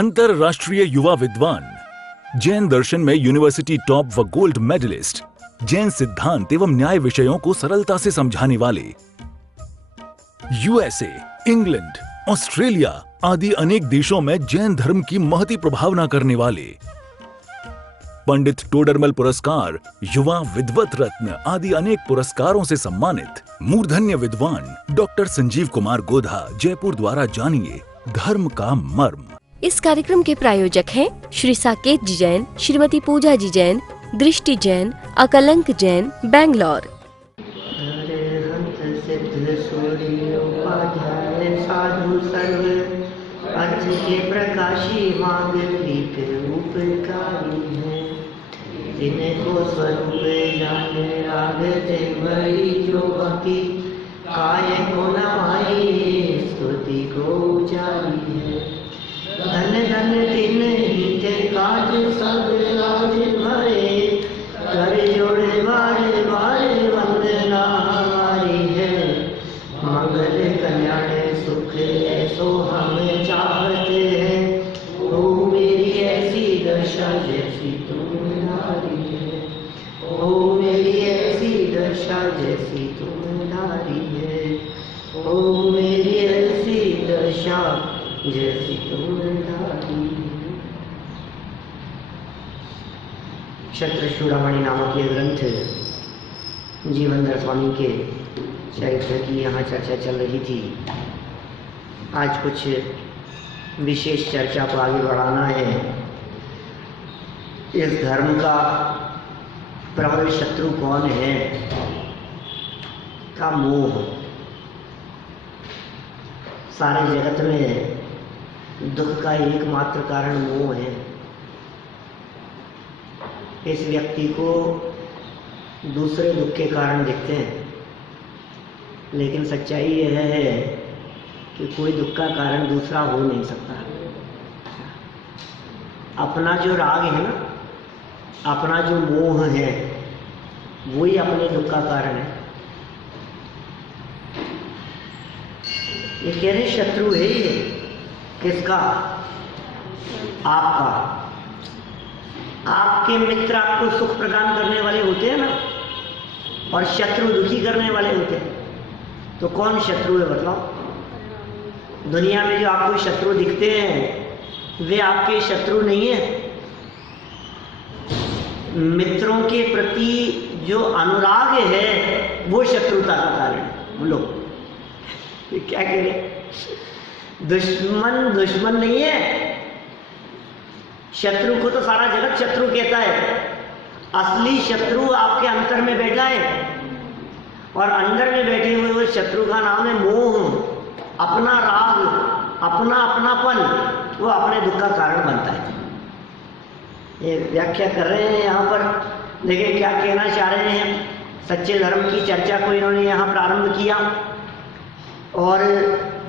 अंतरराष्ट्रीय युवा विद्वान, जैन दर्शन में यूनिवर्सिटी टॉप व गोल्ड मेडलिस्ट, जैन सिद्धांत एवं न्याय विषयों को सरलता से समझाने वाले, यूएसए, इंग्लैंड, ऑस्ट्रेलिया आदि अनेक देशों में जैन धर्म की महती प्रभावना करने वाले, पंडित टोडरमल पुरस्कार, युवा विद्वत रत्न आदि अनेक पुरस्कारों से सम्मानित मूर्धन्य विद्वान डॉक्टर संजीव कुमार गोधा जयपुर द्वारा जानिए धर्म का मर्म। इस कार्यक्रम के प्रायोजक हैं श्री साकेत जी जैन, श्रीमती पूजा जी जैन, दृष्टि जैन, अकलंक जैन, बैंगलोर। साधु सर्व अर्थ के प्रकाशी मांग रीत उपकारी है, जिनको स्वरूप जान राग ते भई जो भक्ति काय को नमाई स्तुति को उचारी है। धन धन तिन ही के काज सब राज भरे, कर जोड़े बारे बारे वंदना हमारी है। मंगल कल्याण सुख ऐसो हम चाहते हैं, ओ मेरी ऐसी दशा जैसी तुम्हारी है, ओ मेरी ऐसी दशा जैसी तुम्हारी है, ओ मेरी ऐसी दशा जैसी तुम्हारी है। क्षत्र चूड़ामणि नामक ये ग्रंथ जीवनधर स्वामी के चरित्र की यहाँ चर्चा चल रही थी। आज कुछ विशेष चर्चा को आगे बढ़ाना है। इस धर्म का प्रबल शत्रु कौन है का मोह। सारे जगत में दुख का एकमात्र कारण मोह है। इस व्यक्ति को दूसरे दुख के कारण दिखते हैं, लेकिन सच्चाई यह है कि कोई दुख का कारण दूसरा हो नहीं सकता। अपना जो राग है ना, अपना जो मोह है, वही अपने दुख का कारण है। ये कह रहे शत्रु है ये किसका? आपका। आपके मित्र आपको सुख प्रदान करने वाले होते हैं ना, और शत्रु दुखी करने वाले होते हैं। तो कौन शत्रु है बताओ? दुनिया में जो आपको शत्रु दिखते हैं वे आपके शत्रु नहीं है। मित्रों के प्रति जो अनुराग है वो शत्रुता का कारण है। बोलो क्या कह रहे? दुश्मन दुश्मन नहीं है। शत्रु को तो सारा जगत शत्रु कहता है। असली शत्रु आपके अंतर में बैठा है, और अंदर में बैठे हुए वो शत्रु का नाम है मोह। अपना राग, अपना अपनापन, वो अपने दुख का कारण बनता है। ये व्याख्या कर रहे हैं यहाँ पर। देखिए क्या कहना चाह रहे हैं। सच्चे धर्म की चर्चा को इन्होंने यहाँ प्रारंभ किया, और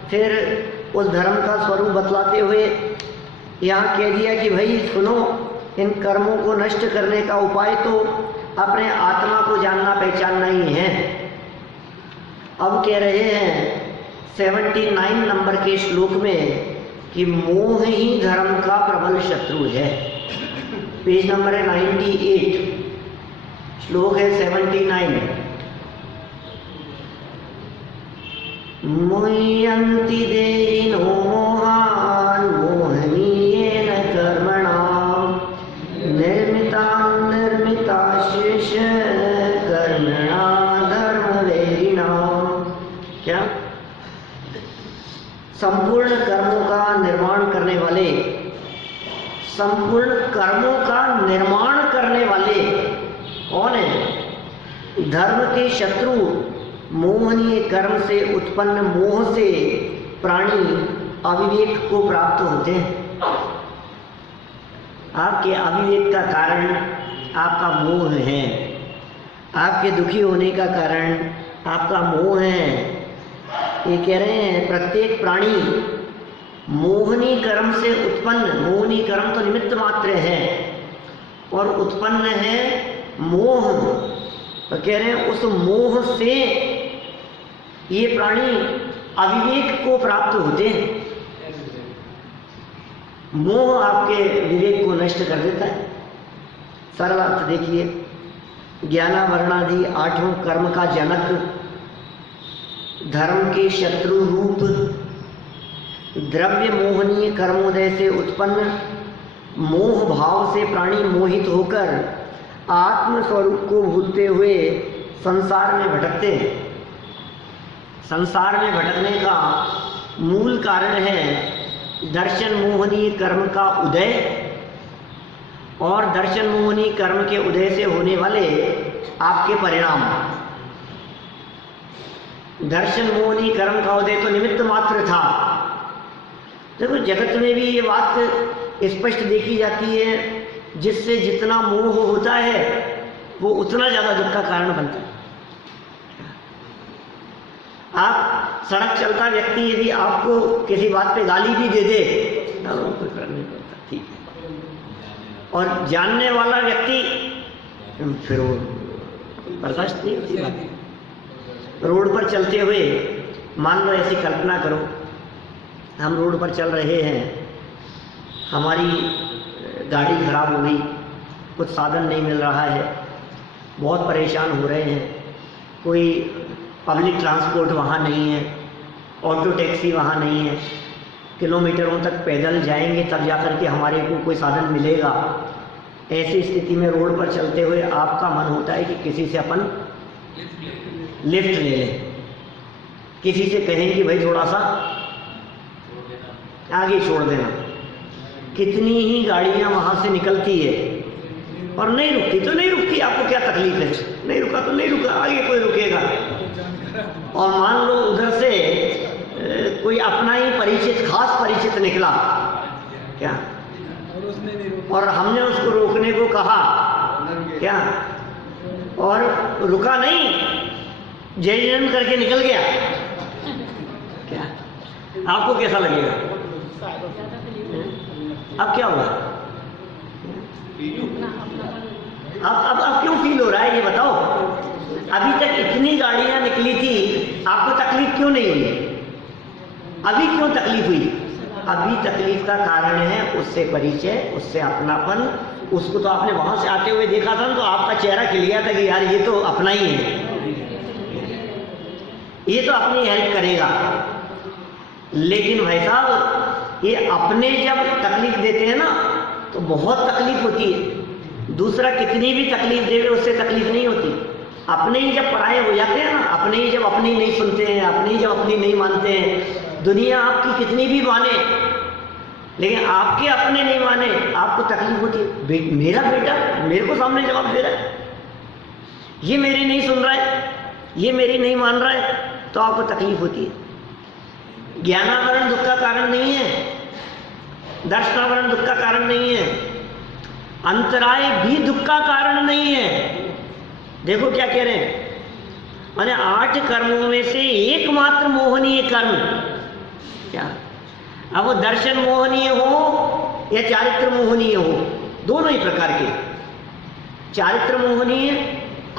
फिर उस धर्म का स्वरूप बतलाते हुए यहाँ कह दिया कि भाई सुनो, इन कर्मों को नष्ट करने का उपाय तो अपने आत्मा को जानना पहचानना ही है। अब कह रहे हैं 79 नंबर के श्लोक में कि मोह ही धर्म का प्रबल शत्रु है। पेज नंबर है 98, श्लोक है 79। मुह्यन्ति देहिनो मोहान् मोहनीयेन कर्मणाम् निर्मितान् निर्मिताशेष कर्मणा धर्मवेरिणाम्। क्या? संपूर्ण कर्मों का निर्माण करने वाले, संपूर्ण कर्मों का निर्माण करने वाले कौन है? धर्म के शत्रु मोहनीय कर्म से उत्पन्न मोह से प्राणी अविवेक को प्राप्त होते हैं। आपके अविवेक का कारण आपका मोह है। आपके दुखी होने का कारण आपका मोह है। ये कह रहे हैं प्रत्येक प्राणी मोहनी कर्म से उत्पन्न, मोहनी कर्म तो निमित्त मात्र है, और उत्पन्न है मोह। तो कह रहे हैं उस मोह से ये प्राणी अविवेक को प्राप्त होते हैं। मोह आपके विवेक को नष्ट कर देता है। सरल अर्थ देखिए, ज्ञानावरणादि आठों कर्म का जनक, धर्म के शत्रु रूप, द्रव्य मोहनीय कर्मोदय से उत्पन्न मोह भाव से प्राणी मोहित होकर आत्म स्वरूप को भूलते हुए संसार में भटकते हैं। संसार में भटकने का मूल कारण है दर्शन मोहनीय कर्म का उदय और दर्शन मोहनीय कर्म के उदय से होने वाले आपके परिणाम। दर्शन मोहनीय कर्म का उदय तो निमित्त मात्र था। देखो जगत में भी ये बात स्पष्ट देखी जाती है, जिससे जितना मोह होता है वो उतना ज्यादा दुख का कारण बनता है। आप सड़क चलता व्यक्ति यदि आपको किसी बात पे गाली भी दे दे तो कोई फर्क नहीं पड़ता, ठीक है। और जानने वाला व्यक्ति फिर वो बर्दाश्त नहीं होती बात। रोड पर चलते हुए मान लो, ऐसी कल्पना करो, हम रोड पर चल रहे हैं, हमारी गाड़ी खराब हो गई, कुछ साधन नहीं मिल रहा है, बहुत परेशान हो रहे हैं, कोई पब्लिक ट्रांसपोर्ट वहाँ नहीं है, ऑटो टैक्सी वहाँ नहीं है, किलोमीटरों तक पैदल जाएंगे तब जाकर के हमारे को कोई साधन मिलेगा। ऐसी स्थिति में रोड पर चलते हुए आपका मन होता है कि किसी से अपन लिफ्ट ले लें, किसी से कहें कि भाई थोड़ा सा आगे छोड़ देना। कितनी ही गाड़ियां वहां से निकलती है और नहीं रुकती तो नहीं रुकती, आपको क्या तकलीफ है, नहीं रुका तो नहीं रुका, आगे कोई रुकेगा। और मान लो उधर से कोई अपना ही परिचित, खास परिचित निकला क्या, और हमने उसको रोकने को कहा क्या, और रुका नहीं, जय जयन करके निकल गया क्या, आपको कैसा लगेगा? अब क्या हुआ? अब क्यों फील हो रहा है ये बताओ? अभी तक इतनी गाड़ियां निकली थी, आपको तकलीफ क्यों नहीं हुई? अभी क्यों तकलीफ हुई? अभी तकलीफ का कारण है उससे परिचय, उससे अपनापन। उसको तो आपने वहां से आते हुए देखा था तो आपका चेहरा खिल गया था कि यार ये तो अपना ही है, ये तो अपनी हेल्प करेगा। लेकिन भाई साहब, ये अपने जब तकलीफ देते हैं ना तो बहुत तकलीफ होती है। दूसरा कितनी भी तकलीफ देवे उससे तकलीफ नहीं होती। अपने ही जब पराये हो जाते हैं ना, अपने ही जब अपनी नहीं सुनते हैं, अपने ही जब अपनी नहीं मानते हैं, दुनिया आपकी कितनी भी माने लेकिन आपके अपने नहीं माने, आपको तकलीफ होती है। मेरा बेटा मेरे को सामने जवाब दे रहा है, ये मेरी नहीं सुन रहा है, ये मेरी नहीं मान रहा है, तो आपको तकलीफ होती है। ज्ञानावरण दुख का कारण नहीं है, दर्शनावरण दुख का कारण नहीं है, अंतराय भी दुख का कारण नहीं है। देखो क्या कह रहे हैं, माने 8 कर्मों में से एकमात्र मोहनीय कर्म क्या, अब वो दर्शन मोहनीय हो या चारित्र मोहनीय हो, दोनों ही प्रकार के। चारित्र मोहनीय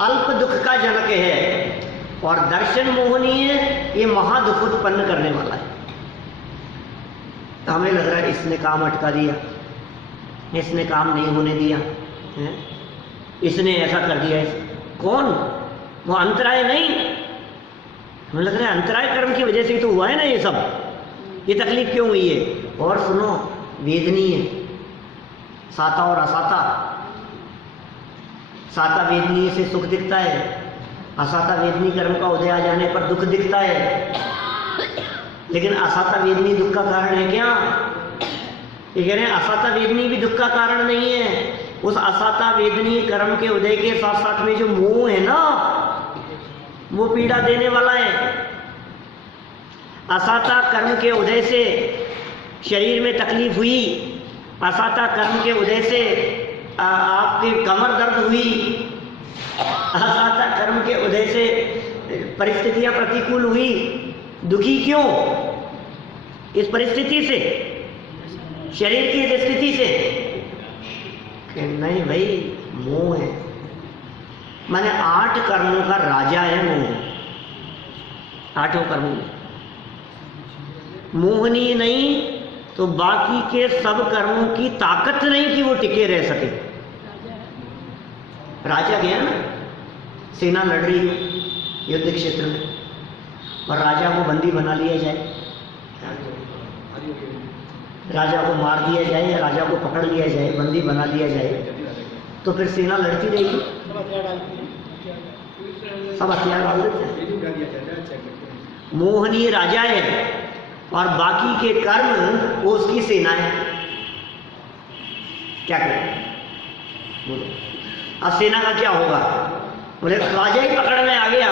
अल्प दुख का जनक है और दर्शन मोहनीय ये महादुख उत्पन्न करने वाला है। तो हमें लग रहा है इसने काम अटका दिया, इसने काम नहीं होने दिया है? इसने ऐसा कर दिया। कौन? वो अंतराय नहीं, हमें लग रहा है अंतराय कर्म की वजह से ही तो हुआ है ना ये सब, ये तकलीफ क्यों हुई है। और सुनो, वेदनीय साता और असाता, साता वेदनीय से सुख दिखता है, असाता वेदनी कर्म का उदय आ जाने पर दुख दिखता है। लेकिन असाता वेदनी दुख का कारण है क्या? ये कह रहे हैं असाता वेदनी भी दुख का कारण नहीं है। उस असाता वेदनी कर्म के उदय के साथ साथ में जो मोह है ना, वो पीड़ा देने वाला है। असाता कर्म के उदय से शरीर में तकलीफ हुई, असाता कर्म के उदय से आपकी कमर दर्द हुई, असाता कर्म के उदय से परिस्थितियां प्रतिकूल हुई। दुखी क्यों? इस परिस्थिति से, शरीर की इस स्थिति से कि नहीं भाई मोह है। माने 8 कर्मों का राजा है मोह, 8 कर्मों में। मोहनीय नहीं तो बाकी के सब कर्मों की ताकत नहीं कि वो टिके रह सके। राजा गया ना, सेना लड़ रही है युद्ध क्षेत्र में, और राजा को बंदी बना लिया जाए, राजा को मार दिया जाए या राजा को पकड़ लिया जाए, बंदी बना लिया जाए, तो फिर सेना लड़ती रहेगी, सब हथियार डाल देते हैं। मोहनीय राजा है और बाकी के कर्म वो उसकी सेना है, क्या करें बोलो। अब सेना का क्या होगा? बोले राजा ही पकड़ने आ गया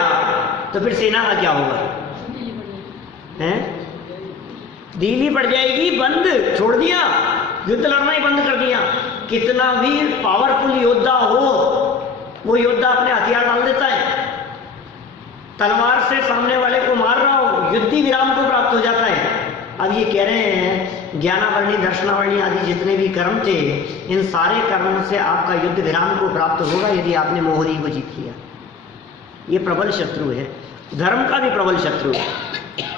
तो फिर सेना का क्या होगा? हैं? ढीली पड़ जाएगी, बंद छोड़ दिया, युद्ध लड़ना ही बंद कर दिया। कितना भी पावरफुल योद्धा हो, वो योद्धा अपने हथियार डाल देता है, तलवार से सामने वाले को मार रहा हो, युद्धि विराम को प्राप्त हो जाता है। अब ये कह रहे हैं ज्ञानावरणी दर्शनावरणी आदि जितने भी कर्म थे, इन सारे कर्मों से आपका युद्ध विराम को प्राप्त होगा यदि आपने मोहनी को जीत लिया। ये प्रबल शत्रु है, धर्म का भी प्रबल शत्रु है।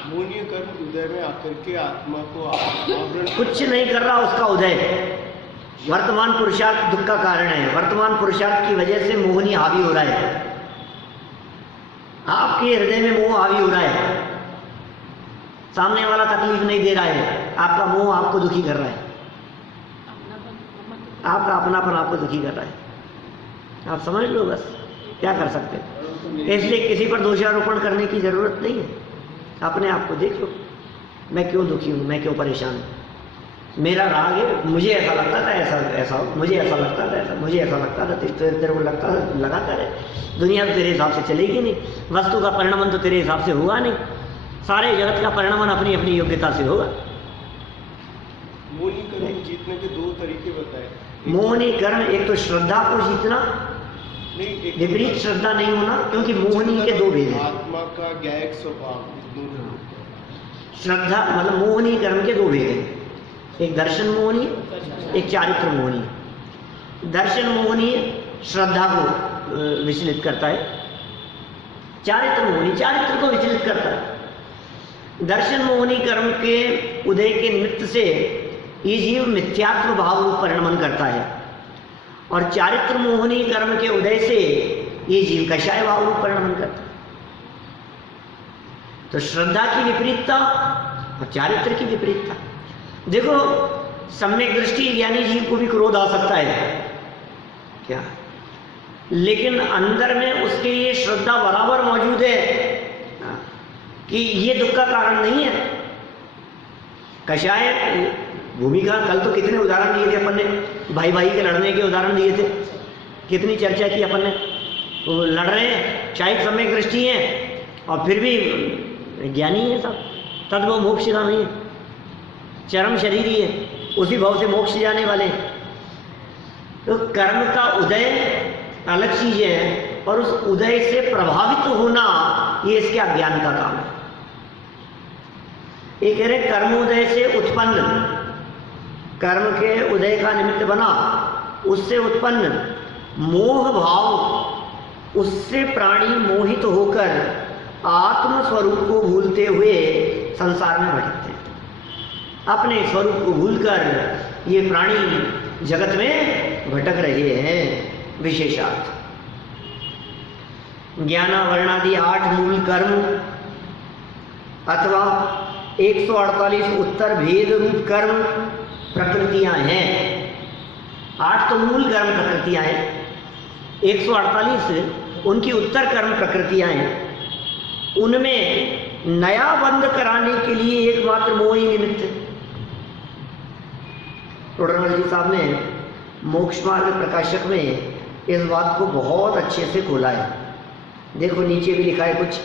मोहनीय कर्म उदय में आकर के आत्मा को आवरण कुछ नहीं कर रहा उसका उदय, वर्तमान पुरुषार्थ दुख का कारण है। वर्तमान पुरुषार्थ की वजह से मोहनी हावी हो रहा है, आपके हृदय में मोह हावी हो रहा है। सामने वाला तकलीफ नहीं दे रहा है, आपका मोह आपको दुखी कर रहा है, आपका अपनापन आपको दुखी कर रहा है। आप समझ लो, बस क्या कर सकते हैं। इसलिए किसी पर दोषारोपण करने की जरूरत नहीं है, अपने आप को देख लो, मैं क्यों दुखी हूँ, मैं क्यों परेशान हूँ। मेरा राग है, मुझे ऐसा लगता था ऐसा मुझे ऐसा लगता था ऐसा, मुझे ऐसा लगता था, तेरे को लगता था, लगाता रहे। दुनिया तो तेरे हिसाब से चलेगी नहीं, वस्तु का परिणमन तो तेरे हिसाब से होगा नहीं, सारे जगत का परिणमन अपनी अपनी योग्यता से होगा। मोहनी कर्म जीतने के दो तरीके बताए। मोहनी कर्म, एक तो श्रद्धा को जीतना, विपरीत श्रद्धा नहीं होना, क्योंकि मोहनी के दो भेद हैं। आत्मा का ज्ञायक स्वभाव, श्रद्धा मतलब मोहनी कर्म के दो भेद हैं, एक दर्शन मोहनी, एक चारित्र मोहनी। दर्शन मोहनी श्रद्धा को विचलित करता है, चारित्र मोहनी चारित्र को विचलित करता है। दर्शन मोहनी कर्म के उदय के निमित्त से ये जीव मिथ्यात्व भाव रूप परिणमन करता है, और चारित्र मोहनी कर्म के उदय से ये जीव कषाय भाव रूप परिणमन करता है। तो श्रद्धा की विपरीतता और चारित्र की विपरीतता। देखो, सम्यक दृष्टि ज्ञानी जीव को भी क्रोध आ सकता है क्या, लेकिन अंदर में उसके ये श्रद्धा बराबर मौजूद है कि ये दुख का कारण नहीं है। कषाय भूमिका, कल तो कितने उदाहरण दिए थे अपन ने, भाई भाई के लड़ने के उदाहरण दिए थे, कितनी चर्चा की अपन ने। वो लड़ रहे हैं, चाहे सम्यक दृष्टि है और फिर भी ज्ञानी है सब, तद्भव मोक्ष नहीं है, चरम शरीरी है, उसी भाव से मोक्ष जाने वाले हैं। तो कर्म का उदय अलग चीज है, और उस उदय से प्रभावित होना ये इसके अज्ञान का काम है। ये कह रहे कर्मोदय से उत्पन्न, कर्म के उदय का निमित्त बना, उससे उत्पन्न मोह भाव, उससे प्राणी मोहित होकर आत्म स्वरूप को भूलते हुए संसार में भटकते हैं। अपने स्वरूप को भूलकर ये प्राणी जगत में भटक रहे हैं। विशेषार्थ ज्ञानावरणादि 8 मूल कर्म अथवा 148 उत्तर भेद रूप कर्म प्रकृतियां हैं। 8 तो मूल कर्म प्रकृतियां हैं, 148 उनकी उत्तर कर्म प्रकृतियां हैं। उनमें नया बंध कराने के लिए एकमात्र मोह ही निमित्त है। टोडरमल जी साहब ने मोक्ष मार्ग प्रकाशक में इस बात को बहुत अच्छे से खोला है। देखो नीचे भी लिखा है कुछ,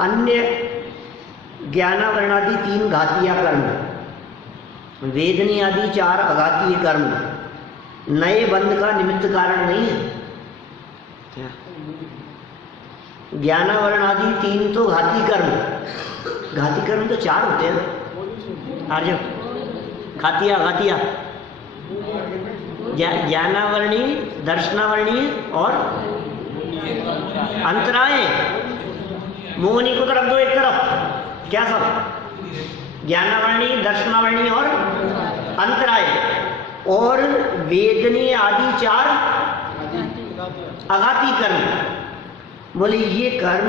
अन्य ज्ञानावरणादि 3 घातीय कर्म, वेदनी आदि 4 अघातीय कर्म नए बंध का निमित्त कारण नहीं है। क्या ज्ञानावरणादि 3 तो घाती कर्म, घाती कर्म तो 4 होते हैं आर्य, घातीय अघातीय, ज्ञानावरणी, दर्शनावरणी और अंतराय। मोहनी को तो रख दो एक तरफ, क्या सब, ज्ञानावरणी, दर्शनावरणी और और वेदनीय आदि 4 आघाती कर्म। बोले ये कर्म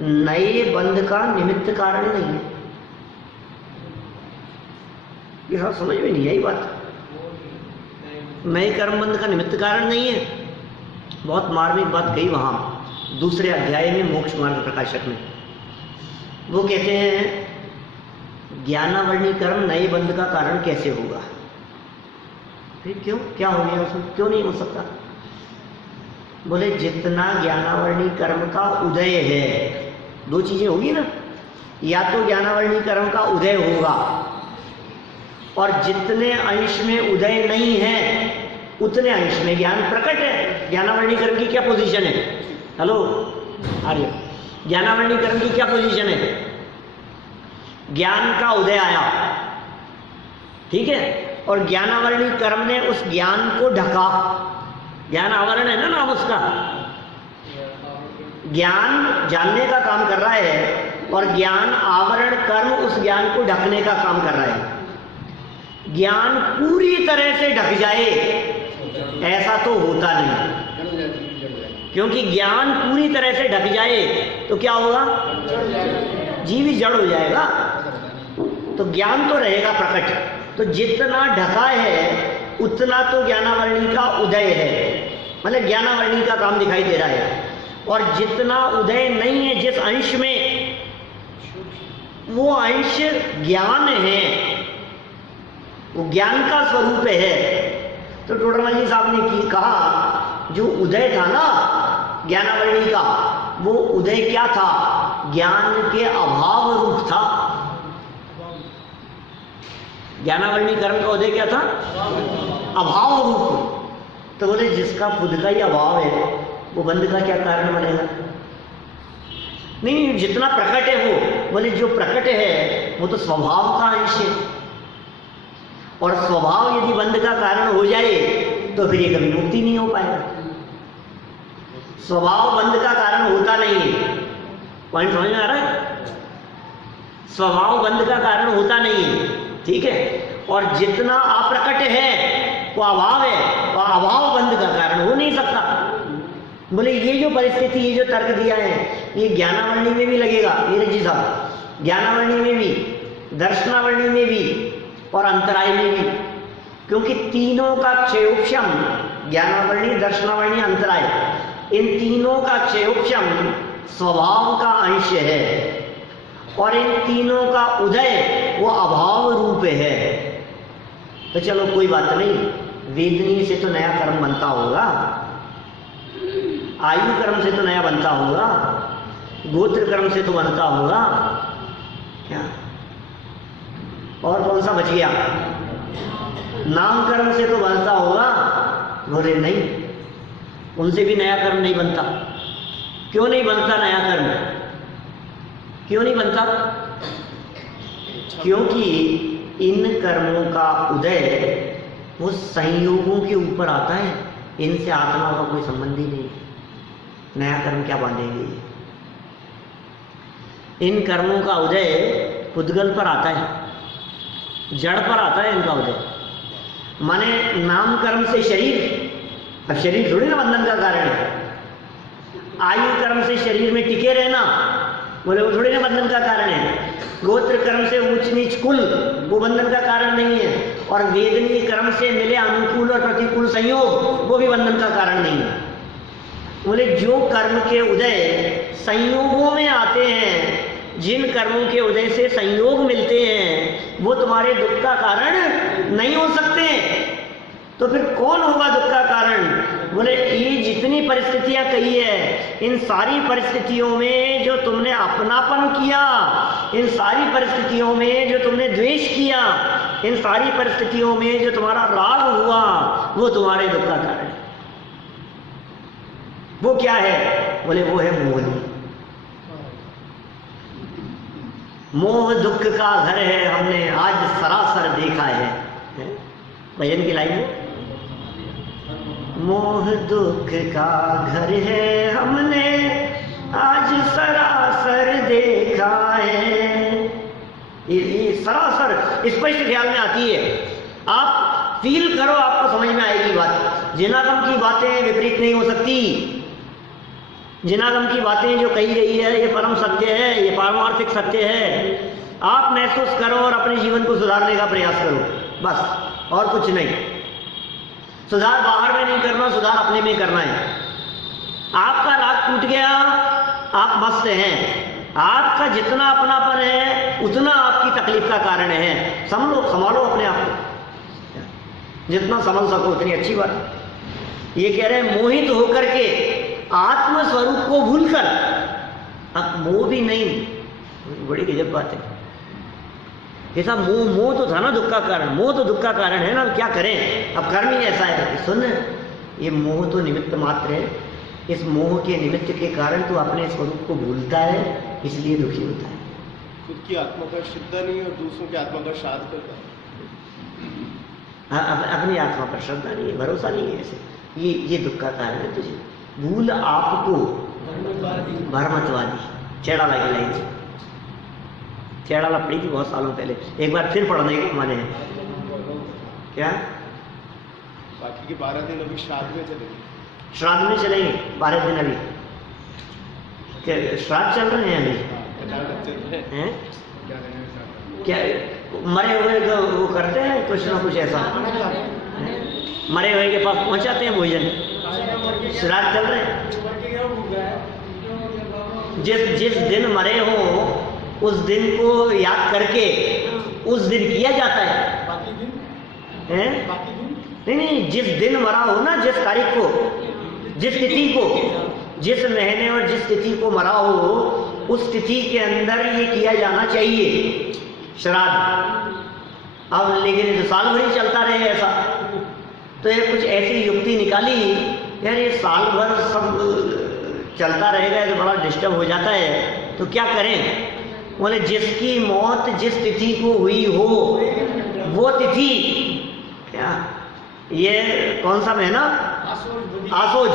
नए बंध का निमित्त कारण नहीं है। ये सब समझ में नहीं आई बात। नए कर्म बंध का निमित्त कारण नहीं है। बहुत मार्मिक बात कही वहां दूसरे अध्याय में मोक्ष मार्ग प्रकाशक में। वो कहते हैं ज्ञानावरणी कर्म नए बंध का कारण कैसे होगा? फिर क्यों, क्या हो गया उसमें, क्यों नहीं हो सकता? बोले जितना ज्ञानावरणी कर्म का उदय है, दो चीजें होगी ना, या तो ज्ञानावरणी कर्म का उदय होगा और जितने अंश में उदय नहीं है उतने अंश में ज्ञान प्रकट है। ज्ञानावरणी कर्म की क्या पोजीशन है? हेलो आर्य, ज्ञानावरणी कर्म की क्या पोजीशन है? ज्ञान का उदय आया, ठीक है, और ज्ञानावरणी कर्म ने उस ज्ञान को ढका। ज्ञान आवरण है ना नाम उसका। ज्ञान जानने का काम कर रहा है और ज्ञान आवरण कर्म उस ज्ञान को ढकने का काम कर रहा है। ज्ञान पूरी तरह से ढक जाए ऐसा तो होता नहीं, क्योंकि ज्ञान पूरी तरह से ढक जाए तो क्या होगा? जीव ही जड़ हो जाएगा। तो ज्ञान तो रहेगा प्रकट। तो जितना ढका है उतना तो ज्ञानावरणी का उदय है, मतलब ज्ञानावरणी का काम दिखाई दे रहा है। और जितना उदय नहीं है, जिस अंश में, वो अंश ज्ञान है, वो ज्ञान का स्वरूप है। तो टोडरमल जी साहब ने कहा जो उदय था ना ज्ञानावरणी का, वो उदय क्या था? ज्ञान के अभाव रूप था। ज्ञानावरणी कर्म का उदय क्या था? अभाव रूप। तो बोले जिसका खुद का ही अभाव है वो बंध का क्या कारण बनेगा? नहीं, जितना प्रकट है वो, बोले जो प्रकट है वो तो स्वभाव का अंश है, और स्वभाव यदि बंध का कारण हो जाए तो फिर ये कभी मुक्ति नहीं हो पाएगा। स्वभाव बंध का कारण होता नहीं है। पॉइंट समझ में आ रहा है? स्वभाव बंध का कारण होता नहीं है, ठीक है। और जितना अप्रकट है वो अभाव है, और अभाव बंध का कारण हो नहीं सकता। बोले ये जो परिस्थिति, ये जो तर्क दिया है, ये ज्ञानावरणी में भी लगेगा नीरज जी साहब, ज्ञानावरणी में भी, दर्शनावरणी में भी और अंतराय में भी, क्योंकि तीनों का क्षयोक्षम, ज्ञानावरणी, दर्शनावरणी, अंतराय, इन तीनों का क्षयोक्षम स्वभाव का अंश है, और इन तीनों का उदय वो अभाव रूप है। तो चलो कोई बात नहीं, वेदनी से तो नया कर्म बनता होगा, आयु कर्म से तो नया बनता होगा, गोत्र कर्म से तो बनता होगा, क्या और कौन सा बच गया? नाम कर्म से तो बनता होगा। बोले नहीं, उनसे भी नया कर्म नहीं बनता। क्यों नहीं बनता नया कर्म? क्यों नहीं बनता? क्योंकि इन कर्मों का उदय वो संयोगों के ऊपर आता है, इनसे आत्मा का कोई संबंध ही नहीं। नया कर्म क्या बांधेंगे? इन कर्मों का उदय पुद्गल पर आता है, जड़ पर आता है इनका उदय। माने नाम कर्म से शरीर, अब शरीर थोड़ी ना बंधन का कारण है। आयु कर्म से शरीर में टिके रहना, बोले वो थोड़ी ना बंधन का कारण है। गोत्र कर्म से ऊंच नीच कुल, वो बंधन का कारण नहीं है। और वेदनीय कर्म से मिले अनुकूल और प्रतिकूल संयोग, वो भी बंधन का कारण नहीं है। बोले जो कर्म के उदय संयोगों में आते हैं, जिन कर्मों के उदय से संयोग मिलते हैं, वो तुम्हारे दुख का कारण नहीं हो सकते। तो फिर कौन होगा दुख का कारण? बोले ये जितनी परिस्थितियां कही है, इन सारी परिस्थितियों में जो तुमने अपनापन किया, इन सारी परिस्थितियों में जो तुमने द्वेष किया, इन सारी परिस्थितियों में जो तुम्हारा राग हुआ, वो तुम्हारे दुख का कारण है। वो क्या है? बोले वो है मोह। मोह दुख का घर है, हमने आज सरासर देखा है। भजन की लाइन है, मोह दुख का घर है, हमने आज सरासर देखा है। ये सरासर स्पष्ट ख्याल में आती है। आप फील करो, आपको समझ में आएगी बात। जिनागम की बातें विपरीत नहीं हो सकती। जिनागम की बातें जो कही गई है ये परम सत्य है, ये पारमार्थिक सत्य है। आप महसूस करो और अपने जीवन को सुधारने का प्रयास करो, बस, और कुछ नहीं। सुधार बाहर में नहीं करना, सुधार अपने में करना है। आपका राग टूट गया, आप मस्त हैं। आपका जितना अपनापन है उतना आपकी तकलीफ का कारण है। संभालो अपने आप को, जितना संभल सको उतनी अच्छी बात। ये कह रहे हैं मोहित होकर के आत्म स्वरूप को भूलकर, अब मोह भी नहीं, बड़ी गजब बात है। ऐसा मोह तो था ना दुख का कारण, मोह तो दुख का कारण है ना, क्या करें, अब कर्म ही ऐसा है। सुन, ये मोह तो निमित्त मात्र है। इस मोह के निमित्त के कारण तो अपने स्वरूप को भूलता है, इसलिए दुखी होता है। खुद की आत्मा का श्रद्धा नहीं और दूसरों की आत्मा का श्राद्ध करता है। अपनी आत्मा पर श्रद्धा नहीं है, भरोसा नहीं है, ऐसे ये दुख का कारण है तुझे। भूल आपको भरमतवादी, चेड़ा लगी लाइन से, चेड़ा पड़ी थी बहुत सालों पहले, एक बार फिर पढ़ने के माने हैं। क्या बाकी के 12 दिन अभी श्राद्ध में चलेंगे। श्राद्ध में चलेंगे 12 दिन अभी, क्या श्राद्ध चल रहे हैं अभी? हैं? क्या मरे हुए को वो करते हैं कुछ ना कुछ ऐसा, मरे हुए के पास पहुंचाते हैं भोजन, श्राद्ध चल रहे हैं। जिस दिन मरे हो उस दिन को याद करके उस दिन किया जाता है, नहीं, जिस दिन मरा हो ना, जिस तारीख को, जिस तिथि को, जिस महीने और जिस तिथि को मरा हो, उस तिथि के अंदर ये किया जाना चाहिए श्राद्ध। अब लेकिन तो साल भर ही चलता रहे ऐसा, तो ये कुछ ऐसी युक्ति निकाली, यार ये साल भर सब चलता रहेगा तो बड़ा डिस्टर्ब हो जाता है, तो क्या करें? बोले जिसकी मौत जिस तिथि को हुई हो वो तिथि, क्या ये कौन सा महीना? आसोज।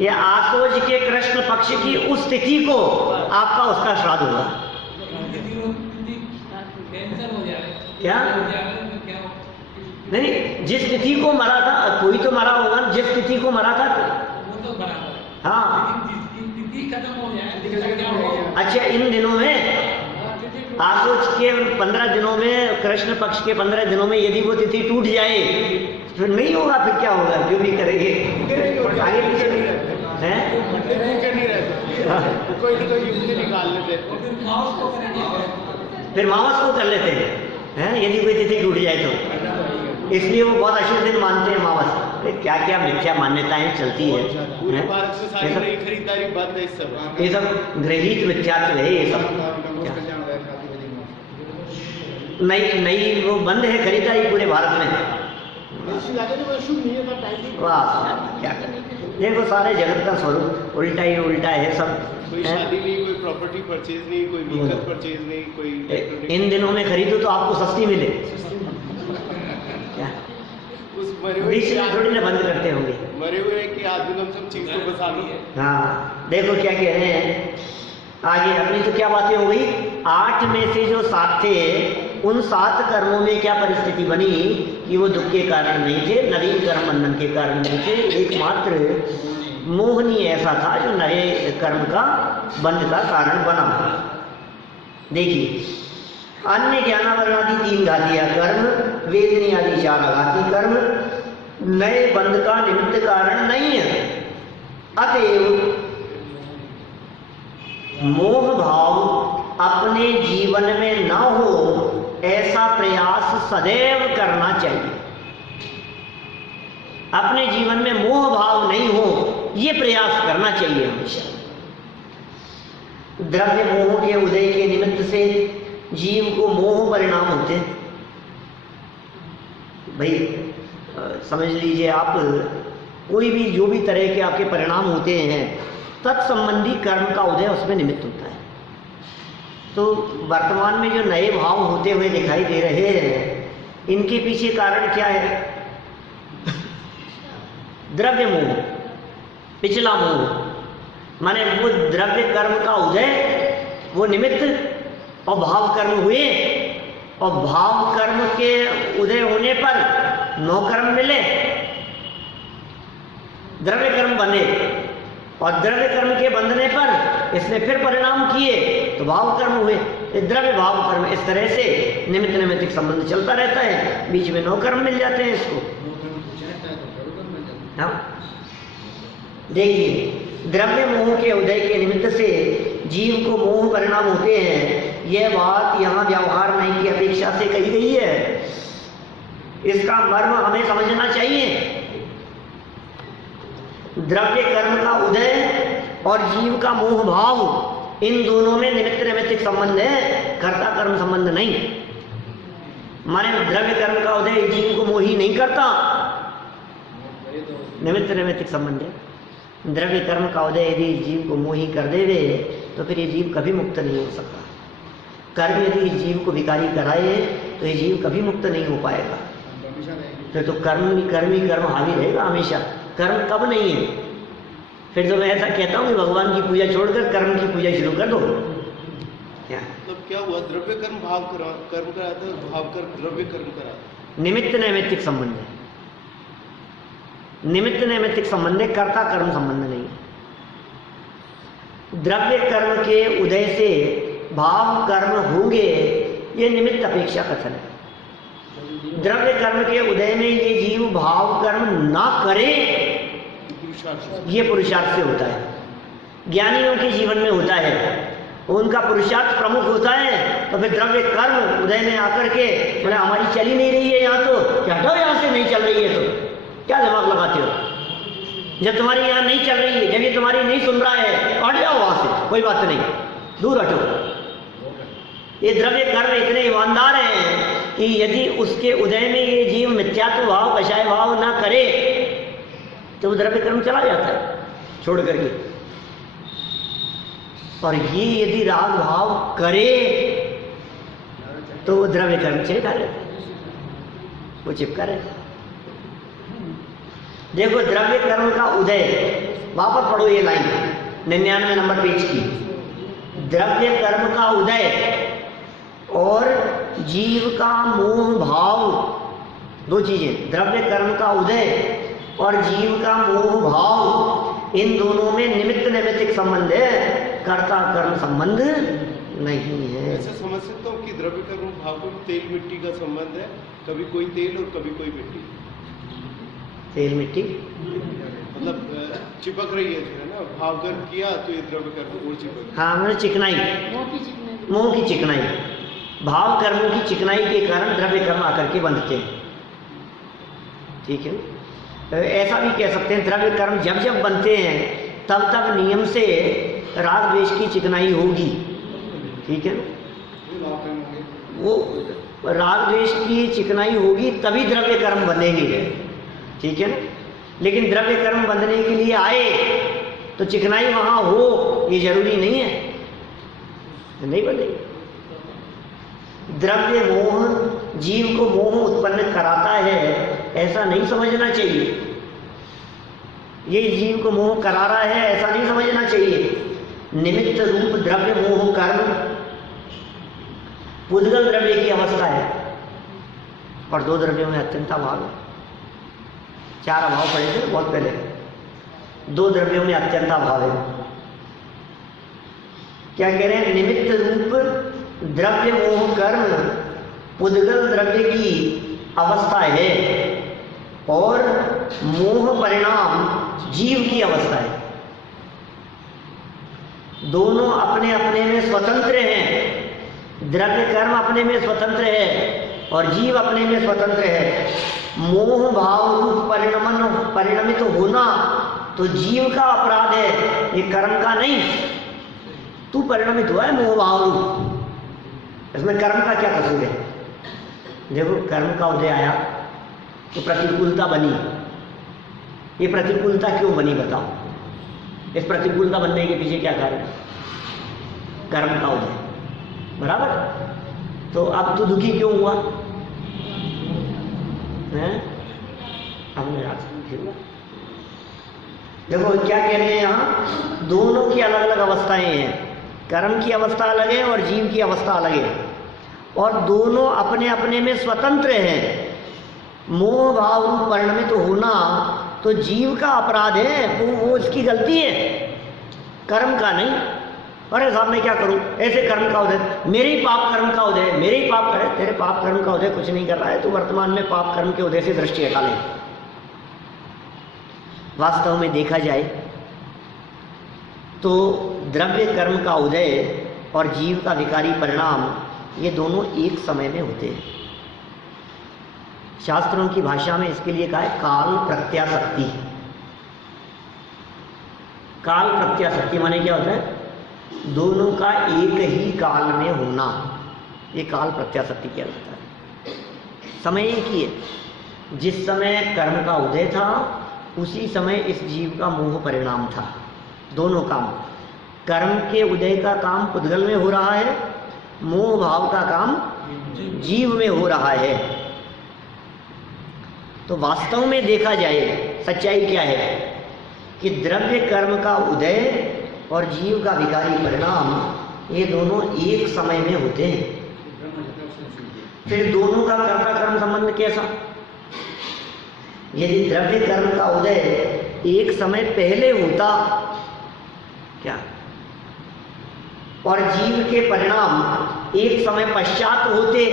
ये आसोज के कृष्ण पक्ष की उस तिथि को आपका उसका श्राद्ध होगा। क्या नहीं, जिस तिथि को मरा था, कोई तो मरा होगा, जिस तिथि को मरा था। हाँ अच्छा, इन दिनों में आसोज के 15 दिनों में, कृष्ण पक्ष के 15 दिनों में यदि वो तिथि टूट जाए फिर नहीं होगा, फिर क्या होगा? जो भी करेंगे आगे पीछे नहीं है, कोई ना कोई युक्ति निकाल लेते, फिर मावस को कर लेते हैं यदि कोई तिथि टूट जाए तो। इसलिए वो बहुत अशुभ दिन मानते हैं मावस। क्या क्या मिथ्या मान्यताएं चलती है, पूरे भारत से सारी नई खरीदारी बंद है इस समय। ये सब गृहीत मिथ्यात्व है, ये सब नई वो बंद है खरीदारी पूरे भारत में। वाह, क्या करें, देखो सारे जगत का स्वरूप उल्टा ही उल्टा है सब। कोई शादी नहीं, कोई प्रॉपर्टी परचेज नहीं, कोई व्हीकल परचेज नहीं, कोई इन दिनों में खरीदो तो आपको सस्ती मिले, क्या बीच में थोड़ी ना बंद करते होंगे। मरे हुए कि आदमी कम सब चीज को बसा लो। हाँ देखो क्या कह रहे हैं आगे। अपनी तो क्या बातें हो गई, 8 में से जो 7 थे उन 7 कर्मों में क्या परिस्थिति बनी कि वो दुख के कारण नहीं थे, नवीन कर्म बंधन के कारण नहीं थे। एकमात्र मोहनी ऐसा था जो नए कर्म का बंध का कारण बना। देखिए, अन्य ज्ञानावरणादि 3 घातीय कर्म, वेदनी आदि 4 आघाती कर्म नए बंध का निमित्त कारण नहीं है। अतएव मोह भाव अपने जीवन में न हो ऐसा प्रयास सदैव करना चाहिए। अपने जीवन में मोह भाव नहीं हो ये प्रयास करना चाहिए हमेशा। द्रव्य मोह के उदय के निमित्त से जीव को मोह परिणाम होते हैं। भाई समझ लीजिए आप, कोई भी जो भी तरह के आपके परिणाम होते हैं तत्संबंधी कर्म का उदय उसमें निमित्त होता है। तो वर्तमान में जो नए भाव होते हुए दिखाई दे रहे हैं इनके पीछे कारण क्या है? द्रव्य मोह, पिछला मोह, माने वो द्रव्य कर्म का उदय वो निमित्त और भाव कर्म हुए, और भाव कर्म के उदय होने पर नो कर्म मिले, द्रव्य कर्म बने, और द्रव्य कर्म के बंधने पर इसने फिर परिणाम किए तो भाव कर्म हुए। ये द्रव्य भाव कर्म, इस तरह से निमित्त नैमित्तिक संबंध चलता रहता है। बीच में नो कर्म मिल जाते हैं इसको। हाँ, देखिए, द्रव्य मोह के उदय के निमित्त से जीव को मोह परिणाम होते हैं, यह बात यहाँ व्यवहार नहीं की अपेक्षा से कही गई है। इसका मर्म हमें समझना चाहिए। द्रव्य कर्म का उदय और जीव का मोह भाव, इन दोनों में निमित्त नैमित्तिक संबंध है, कर्ता कर्म संबंध नहीं। माने द्रव्य कर्म का उदय जीव को मोही नहीं करता, निमित्त नैमित्तिक संबंध है। द्रव्य कर्म का उदय यदि जीव को मोही कर देवे तो फिर ये जीव कभी मुक्त नहीं हो सकता। कर्म यदि इस जीव को विकारी कराए तो ये जीव कभी मुक्त नहीं हो पाएगा। फिर तो कर्म हावी रहेगा हमेशा। कर्म कब नहीं है? फिर तो मैं ऐसा कहता हूँ कि भगवान की पूजा छोड़कर कर्म की पूजा शुरू कर दो। क्या मतलब क्या हुआ? द्रव्य कर्म भाव कर्म कराता है, भाव कर्म द्रव्य कर्म कराता है। निमित्त नैमित्तिक संबंध है, निमित्त नैमित्तिक संबंध है, कर्ता कर्म संबंध नहीं है। द्रव्य कर्म के उदय से भाव कर्म होंगे, ये निमित्त अपेक्षा कथन है। द्रव्य कर्म के उदय में ये जीव भाव कर्म ना करे, ये पुरुषार्थ से होता है। ज्ञानियों के जीवन में होता है, उनका पुरुषार्थ प्रमुख होता है। तो फिर द्रव्य कर्म उदय में आकर के बोले हमारी चल ही नहीं रही है यहाँ, तो क्या हटाओ यहाँ से, नहीं चल रही है तो क्या दिमाग लगाते हो? जब तुम्हारी यहाँ नहीं चल रही है, जब ये तुम्हारी नहीं सुन रहा है, हट जाओ वहां से, कोई बात नहीं, दूर हटो। ये द्रव्य कर्म इतने ईमानदार हैं कि यदि उसके उदय में ये जीव मिथ्यात्व भाव, कषाय भाव ना करे तो वो द्रव्य कर्म चला जाता है छोड़ करके। और ये यदि राग भाव करे तो वो द्रव्य कर्म चिपका रहता है, वो चिपका रहता है। देखो, द्रव्य कर्म का उदय, वापस पढ़ो ये लाइन 99 नंबर पेज की। द्रव्य कर्म का उदय और जीव का मोह भाव, दो चीजें, द्रव्य कर्म का उदय और जीव का मोह भाव, इन दोनों में निमित्त नैमित्तिक संबंध है, कर्ता कर्म संबंध नहीं है। ऐसा समझ सकता हूँ कि द्रव्य कर्म भाव में तेल मिट्टी का संबंध है, कभी कोई तेल और कभी कोई मिट्टी। तेल मिट्टी मतलब चिपक रही है जो है ना, भाव कर्म किया तो ये द्रव्य कर्म और चिपक। हाँ, मतलब चिकनाई, मोह की चिकनाई, भाव कर्मों की चिकनाई के कारण द्रव्य कर्म आकर के बंधते हैं। ठीक है, ऐसा भी कह सकते हैं द्रव्य कर्म जब जब बनते हैं तब तब नियम से राग द्वेष की चिकनाई होगी। ठीक है, वो राग द्वेष की चिकनाई होगी तभी द्रव्य कर्म बनेंगे। ठीक है ना, लेकिन द्रव्य कर्म बंधने के लिए आए तो चिकनाई वहां हो ये जरूरी नहीं है, नहीं बनेगी। द्रव्य मोह जीव को मोह उत्पन्न कराता है, ऐसा नहीं समझना चाहिए। ये जीव को मोह करा रहा है ऐसा नहीं समझना चाहिए। निमित्त रूप द्रव्य मोह कर्म पुद्गल द्रव्य की अवस्था है, और दो द्रव्यों में अत्यंत अभाव है। चार अभाव पड़े थे बहुत पहले, दो द्रव्यों में अत्यंत अभाव है। क्या कह रहे हैं? निमित्त रूप द्रव्य मोह कर्म पुद्गल द्रव्य की अवस्था है और मोह परिणाम जीव की अवस्था है। दोनों अपने अपने में स्वतंत्र हैं। द्रव्य कर्म अपने में स्वतंत्र है और जीव अपने में स्वतंत्र है। मोह भाव रूप परिणमित होना तो जीव का अपराध है, ये कर्म का नहीं। तू परिणमित हुआ है मोह भाव रूप, इसमें कर्म का क्या कसूर है? देखो, कर्म का उदय आया तो प्रतिकूलता बनी। ये प्रतिकूलता क्यों बनी बताओ? इस प्रतिकूलता बनने के पीछे क्या कारण है? कर्म का उदय, बराबर। तो अब तू दुखी क्यों हुआ है? अब मेरा देखो क्या कह रहे हैं यहाँ, दोनों की अलग अलग अवस्थाएं हैं। कर्म की अवस्था अलग है और जीव की अवस्था अलग है, और दोनों अपने अपने में स्वतंत्र हैं। मोह भाव रूप परिणमित तो होना तो जीव का अपराध है, वो उसकी गलती है, कर्म का नहीं। अरे साहब मैं क्या करूं, ऐसे कर्म का उदय, मेरे ही पाप कर्म का उदय, मेरे ही पाप करे, तेरे पाप कर्म का उदय कुछ नहीं कर रहा है, तो वर्तमान में पाप कर्म के उदय से दृष्टि हटा ले। वास्तव में देखा जाए तो द्रव्य कर्म का उदय और जीव का विकारी परिणाम ये दोनों एक समय में होते हैं। शास्त्रों की भाषा में इसके लिए कहा है काल प्रत्याशक्ति। काल प्रत्याशक्ति माने क्या होता है? दोनों का एक ही काल में होना, ये काल प्रत्याशक्ति किया जाता है। समय एक ही है, जिस समय कर्म का उदय था उसी समय इस जीव का मोह परिणाम था। दोनों काम, कर्म के उदय का काम पुद्गल में हो रहा है, मोह भाव का काम जीव में हो रहा है। तो वास्तव में देखा जाए सच्चाई क्या है कि द्रव्य कर्म का उदय और जीव का विकारी परिणाम ये दोनों एक समय में होते हैं। फिर दोनों का कर्ता कर्म संबंध कैसा? यदि द्रव्य कर्म का उदय एक समय पहले होता क्या और जीव के परिणाम एक समय पश्चात होते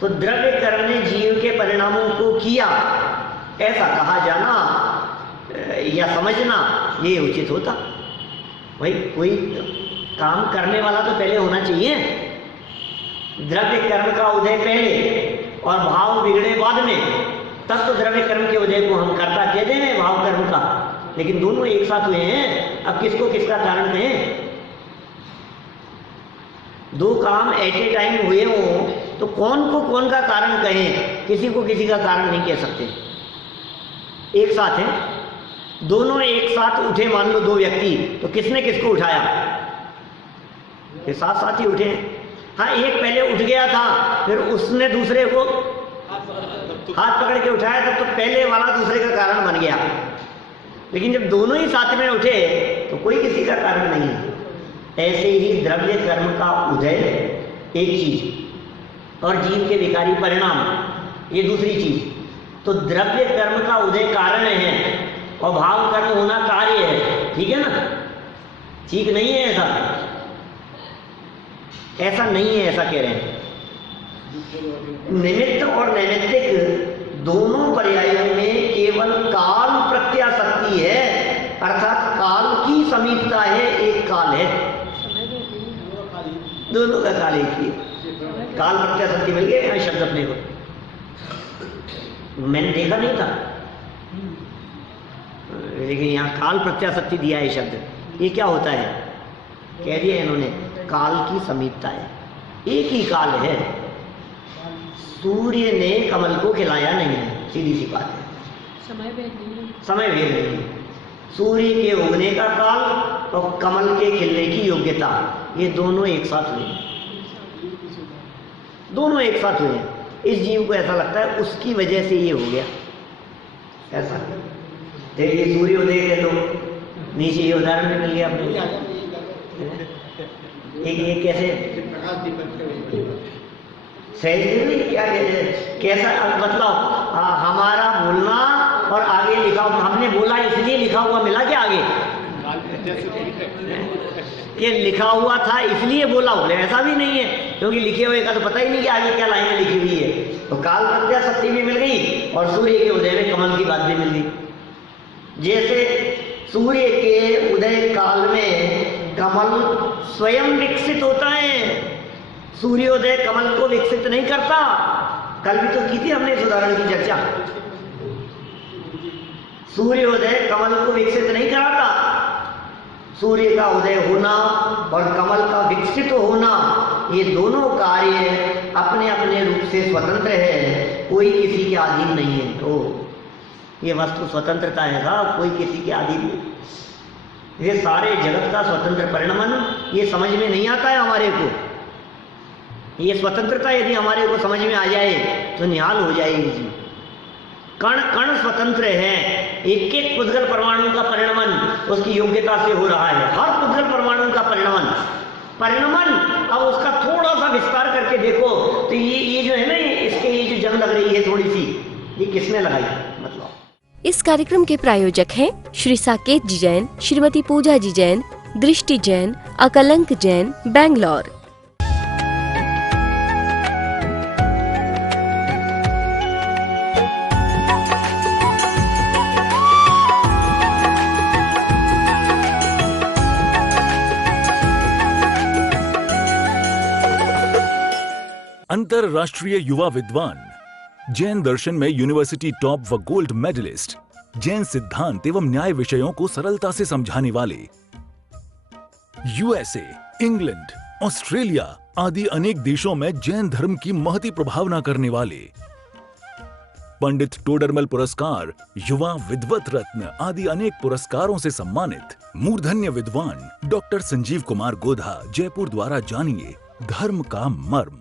तो द्रव्य कर्म ने जीव के परिणामों को किया, ऐसा कहा जाना या समझना ये उचित होता। भाई कोई काम करने वाला तो पहले होना चाहिए। द्रव्य कर्म का उदय पहले और भाव बिगड़े बाद में, तब तो द्रव्य कर्म के उदय को हम कर्ता कह देंगे भाव कर्म का, लेकिन दोनों एक साथ हुए हैं। अब किसको किसका कारण कहें? दो काम एट ए टाइम हुए हो तो कौन को कौन का कारण कहें? किसी को किसी का कारण नहीं कह सकते। एक साथ है, दोनों एक साथ उठे, मान लो दो व्यक्ति, तो किसने किसको उठाया? ये साथ साथ ही उठे। हाँ, एक पहले उठ गया था, फिर उसने दूसरे को हाथ पकड़ के उठाया, तब तो पहले वाला दूसरे का कारण बन गया। लेकिन जब दोनों ही साथ में उठे तो कोई किसी का कारण नहीं है। ऐसे ही द्रव्य कर्म का उदय एक चीज और जीव के विकारी परिणाम ये दूसरी चीज। तो द्रव्य कर्म का उदय कारण है और भाव कर्म होना कार्य है। ठीक है ना? ठीक नहीं है ऐसा? ऐसा नहीं है, ऐसा कह रहे हैं। निमित्त और नैमित्तिक दोनों पर्यायों में केवल काल प्रत्याशक्ति है, अर्थात काल की समीपता है, एक काल है, दोनों का काल एक ही। काल प्रत्याशक्ति मिल गया यहाँ शब्द अपने को, मैंने देखा नहीं था, लेकिन यहाँ काल प्रत्याशक्ति दिया है शब्द। ये क्या होता है? कह दिया इन्होंने, काल की समीपता है, एक ही काल है। सूर्य ने कमल को खिलाया नहीं है, सीधी सी बात है, समय भेद नहीं है। सूर्य के उगने का काल और कमल के खिलने की योग्यता, ये दोनों एक साथ हुए, दोनों एक साथ हुए। इस जीव को ऐसा लगता है उसकी वजह से ये हो गया ऐसा। देखिए सूर्योदय के लो, नीचे ये उदाहरण भी मिल गया अपने। एक कैसे सही क्या कैसा बतलाओ? हमारा बोलना और आगे लिखा, हमने बोला इसलिए लिखा हुआ मिला क्या आगे? ये लिखा हुआ था इसलिए बोला, बोले ऐसा भी नहीं है, क्योंकि लिखे हुए का तो पता ही नहीं कि आगे क्या लाइनें लिखी हुई है। तो काल प्रत्याशक्ति भी मिल गई और सूर्य के उदय में कमल की बात भी मिल गई। जैसे सूर्य के उदय काल में कमल स्वयं विकसित होता है, सूर्योदय कमल को विकसित नहीं करता। कल भी तो की थी हमने इस उदाहरण की चर्चा। सूर्योदय कमल को विकसित नहीं कराता। सूर्य का उदय होना और कमल का विकसित होना, ये दोनों कार्य अपने अपने रूप से स्वतंत्र है, कोई किसी के अधीन नहीं है। तो ये वस्तु स्वतंत्रता है साहब, कोई किसी के अधीन नहीं। ये सारे जगत का स्वतंत्र परिणमन ये समझ में नहीं आता है हमारे को। ये स्वतंत्रता यदि हमारे को समझ में आ जाए तो निहाल हो जाएगी जी। कण कण स्वतंत्र है, एक एक पुद्गल परमाणु का परिणमन उसकी योग्यता से हो रहा है। हर पुद्गल परमाणु का परिणमन अब उसका थोड़ा सा विस्तार करके देखो तो ये जो है ना, इसके ये जो जंग लग रही है थोड़ी सी, ये किसने लगाई मतलब? इस कार्यक्रम के प्रायोजक हैं श्री साकेत जी जैन, श्रीमती पूजा जी जैन, दृष्टि जैन, अकलंक जैन, बैंगलोर। अंतरराष्ट्रीय युवा विद्वान, जैन दर्शन में यूनिवर्सिटी टॉप व गोल्ड मेडलिस्ट, जैन सिद्धांत एवं न्याय विषयों को सरलता से समझाने वाले, यूएसए, इंग्लैंड, ऑस्ट्रेलिया आदि अनेक देशों में जैन धर्म की महती प्रभावना करने वाले, पंडित टोडरमल पुरस्कार, युवा विद्वत रत्न आदि अनेक पुरस्कारों से सम्मानित मूर्धन्य विद्वान डॉक्टर संजीव कुमार गोधा, जयपुर द्वारा जानिए धर्म का मर्म।